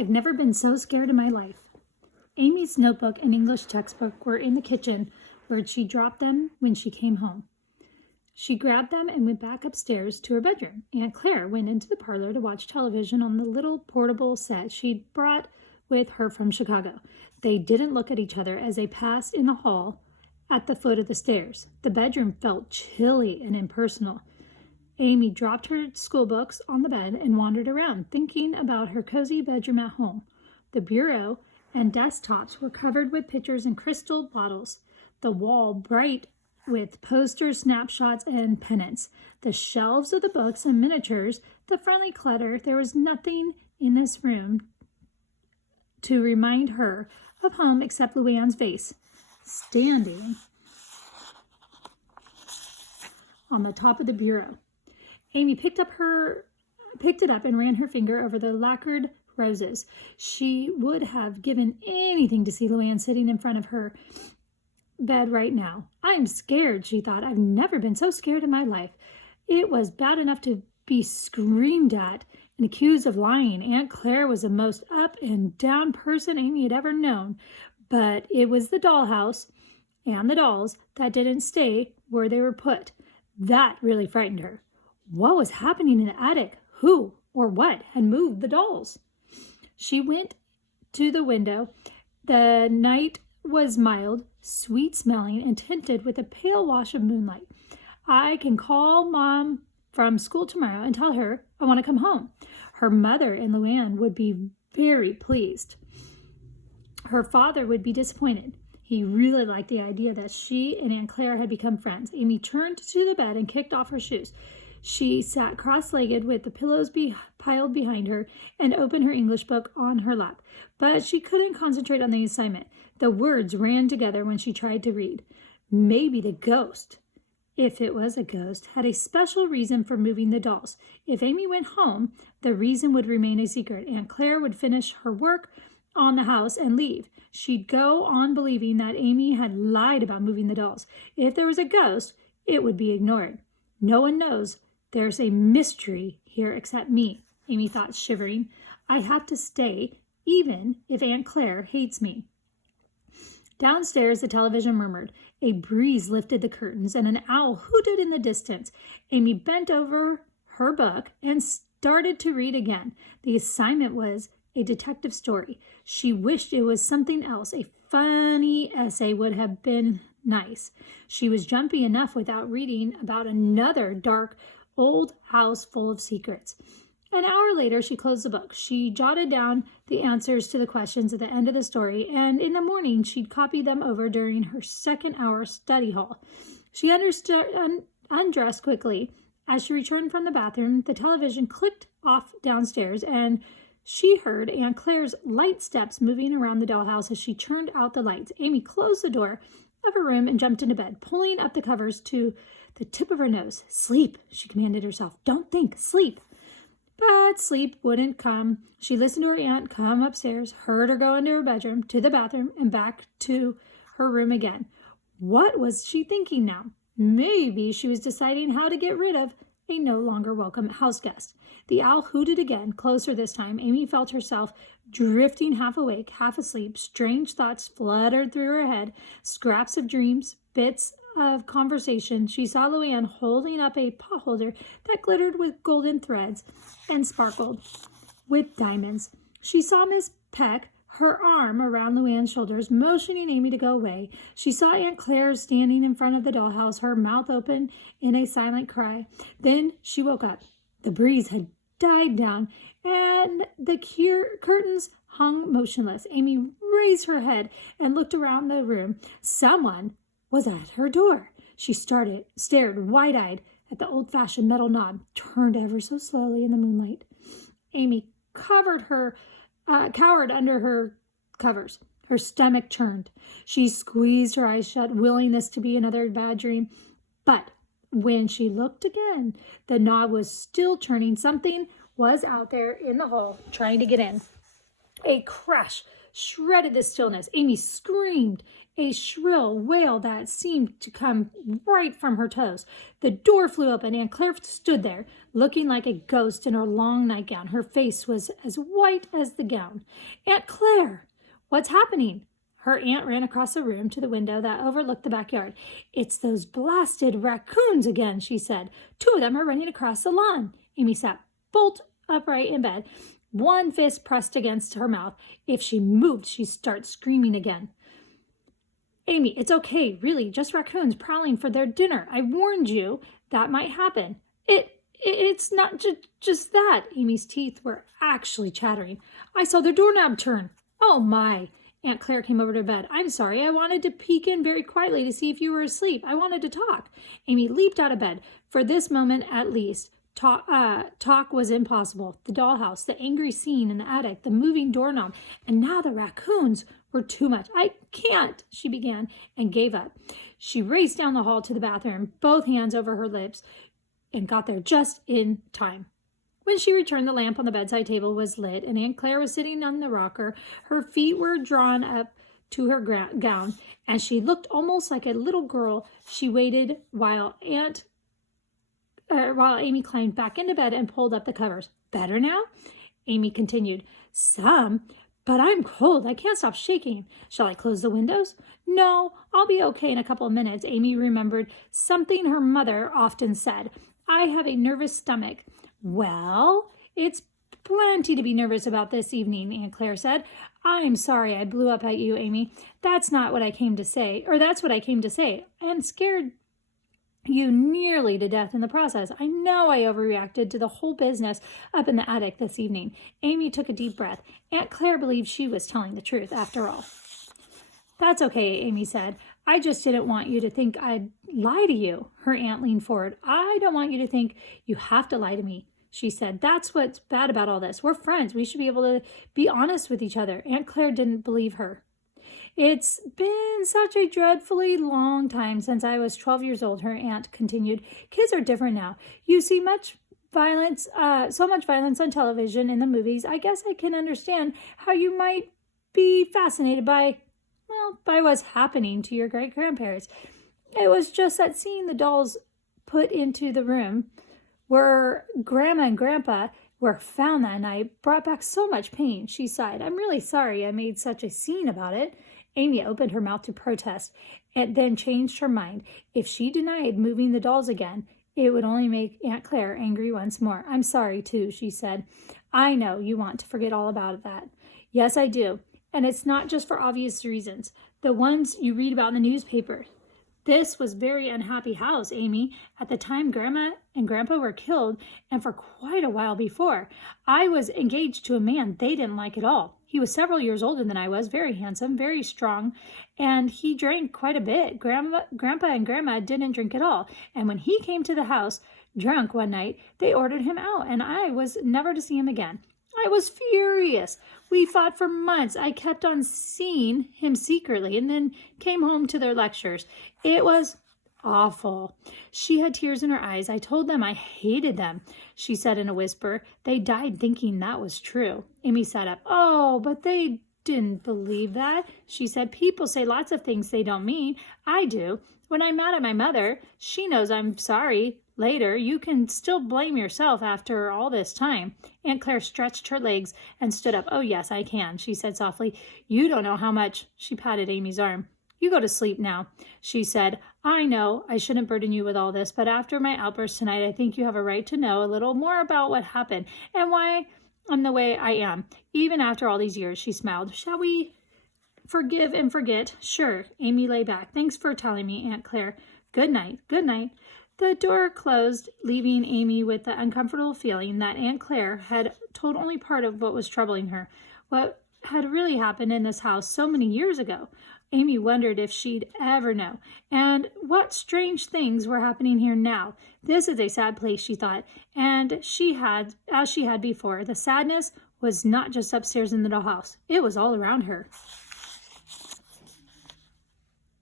I've never been so scared in my life. Amy's notebook and English textbook were in the kitchen where she dropped them when she came home. She grabbed them and went back upstairs to her bedroom. Aunt Claire went into the parlor to watch television on the little portable set she'd brought with her from Chicago. They didn't look at each other as they passed in the hall at the foot of the stairs. The bedroom felt chilly and impersonal. Amy dropped her school books on the bed and wandered around, thinking about her cozy bedroom at home. The bureau and desktops were covered with pictures and crystal bottles, the wall bright with posters, snapshots, and pennants. The shelves of the books and miniatures, the friendly clutter. There was nothing in this room to remind her of home except Luann's vase, standing on the top of the bureau. Amy picked it up and ran her finger over the lacquered roses. She would have given anything to see Luann sitting in front of her bed right now. I'm scared, she thought. I've never been so scared in my life. It was bad enough to be screamed at and accused of lying. Aunt Claire was the most up and down person Amy had ever known, but it was the dollhouse and the dolls that didn't stay where they were put. That really frightened her. What was happening in the attic? Who or what had moved the dolls? She went to the window. The night was mild, sweet-smelling, and tinted with a pale wash of moonlight. I can call Mom from school tomorrow and tell her I want to come home. Her mother and Luann would be very pleased. Her father would be disappointed. He really liked the idea that she and Aunt Claire had become friends. Amy turned to the bed and kicked off her shoes. She sat cross-legged with the pillows piled behind her and opened her English book on her lap. But she couldn't concentrate on the assignment. The words ran together when she tried to read. Maybe the ghost, if it was a ghost, had a special reason for moving the dolls. If Amy went home, the reason would remain a secret. Aunt Claire would finish her work on the house and leave. She'd go on believing that Amy had lied about moving the dolls. If there was a ghost, it would be ignored. No one knows. There's a mystery here except me, Amy thought, shivering. I have to stay, even if Aunt Claire hates me. Downstairs, the television murmured. A breeze lifted the curtains, and an owl hooted in the distance. Amy bent over her book and started to read again. The assignment was a detective story. She wished it was something else. A funny essay would have been nice. She was jumpy enough without reading about another dark old house full of secrets. An hour later, she closed the book. She jotted down the answers to the questions at the end of the story, and in the morning, she'd copy them over during her second-hour study hall. She undressed quickly. As she returned from the bathroom, the television clicked off downstairs, and she heard Aunt Claire's light steps moving around the dollhouse as she turned out the lights. Amy closed the door of her room and jumped into bed, pulling up the covers to the tip of her nose. Sleep, she commanded herself. Don't think, sleep. But sleep wouldn't come. She listened to her aunt come upstairs, heard her go into her bedroom, to the bathroom, and back to her room again. What was she thinking now? Maybe she was deciding how to get rid of a no longer welcome house guest. The owl hooted again, closer this time. Amy felt herself drifting half awake, half asleep. Strange thoughts fluttered through her head, scraps of dreams, bits of conversation. She saw Luann holding up a potholder that glittered with golden threads and sparkled with diamonds. She saw Miss Peck, her arm around Luann's shoulders, motioning Amy to go away. She saw Aunt Claire standing in front of the dollhouse, her mouth open in a silent cry. Then she woke up. The breeze had died down, and the curtains hung motionless. Amy raised her head and looked around the room. Someone was at her door. She stared wide-eyed at the old-fashioned metal knob, turned ever so slowly in the moonlight. Amy cowered under her covers. Her stomach churned. She squeezed her eyes shut, willing this to be another bad dream. But when she looked again, the knob was still turning. Something was out there in the hall, trying to get in. A crash shredded the stillness. Amy screamed, a shrill wail that seemed to come right from her toes. The door flew open, and Claire stood there, looking like a ghost in her long nightgown. Her face was as white as the gown. "Aunt Claire, what's happening?" Her aunt ran across the room to the window that overlooked the backyard. "It's those blasted raccoons again," she said. "Two of them are running across the lawn." Amy sat bolt upright in bed, one fist pressed against her mouth. If she moved, she'd start screaming again. "Amy, it's okay, really, just raccoons prowling for their dinner. I warned you that might happen." It's not just that." Amy's teeth were actually chattering. "I saw the doorknob turn." "Oh my." Aunt Claire came over to bed. "I'm sorry. I wanted to peek in very quietly to see if you were asleep. I wanted to talk." Amy leaped out of bed. For this moment, at least, talk was impossible. The dollhouse, the angry scene in the attic, the moving doorknob, and now the raccoons were too much. "I can't," she began, and gave up. She raced down the hall to the bathroom, both hands over her lips, and got there just in time. When she returned, the lamp on the bedside table was lit, and Aunt Claire was sitting on the rocker. Her feet were drawn up to her gown, and she looked almost like a little girl. She waited while Amy climbed back into bed and pulled up the covers. "Better now?" Amy continued. "Some, but I'm cold. I can't stop shaking. Shall I close the windows?" "No, I'll be okay in a couple of minutes." Amy remembered something her mother often said. "I have a nervous stomach." "Well, it's plenty to be nervous about this evening," Aunt Claire said. "I'm sorry I blew up at you, Amy. That's what I came to say, and scared you nearly to death in the process. I know I overreacted to the whole business up in the attic this evening." Amy took a deep breath. Aunt Claire believed she was telling the truth after all. "That's okay," Amy said. "I just didn't want you to think I'd lie to you." Her aunt leaned forward. "I don't want you to think you have to lie to me," she said. "That's what's bad about all this. We're friends. We should be able to be honest with each other." Aunt Claire didn't believe her. "It's been such a dreadfully long time since I was 12 years old," her aunt continued. "Kids are different now. You see so much violence on television, in the movies. I guess I can understand how you might be fascinated by what's happening to your great-grandparents. It was just that seeing the dolls put into the room where Grandma and Grandpa were found that night brought back so much pain," she sighed. "I'm really sorry I made such a scene about it." Amy opened her mouth to protest and then changed her mind. If she denied moving the dolls again, it would only make Aunt Claire angry once more. "I'm sorry, too," she said. "I know you want to forget all about that." "Yes, I do. And it's not just for obvious reasons. The ones you read about in the newspaper. This was a very unhappy house, Amy. At the time Grandma and Grandpa were killed, and for quite a while before. I was engaged to a man they didn't like at all. He was several years older than I was, very handsome, very strong, and he drank quite a bit. Grandpa and Grandma didn't drink at all, and when he came to the house drunk one night, they ordered him out, and I was never to see him again. I was furious. We fought for months. I kept on seeing him secretly and then came home to their lectures. It was awful." She had tears in her eyes. "I told them I hated them," she said in a whisper. "They died thinking that was true." Amy sat up. "Oh, but they didn't believe that," she said. "People say lots of things they don't mean. I do. When I'm mad at my mother, she knows I'm sorry. Later, you can still blame yourself after all this time." Aunt Claire stretched her legs and stood up. "Oh, yes, I can," she said softly. "You don't know how much." She patted Amy's arm. "You go to sleep now," she said. "I know I shouldn't burden you with all this, but after my outburst tonight, I think you have a right to know a little more about what happened and why I'm the way I am, even after all these years." She smiled. "Shall we forgive and forget?" "Sure." Amy lay back. "Thanks for telling me, Aunt Claire. Good night." "Good night." The door closed, leaving Amy with the uncomfortable feeling that Aunt Claire had told only part of what was troubling her, what had really happened in this house so many years ago. Amy wondered if she'd ever know, and what strange things were happening here now. This is a sad place, she thought, and as she had before. The sadness was not just upstairs in the dollhouse. It was all around her.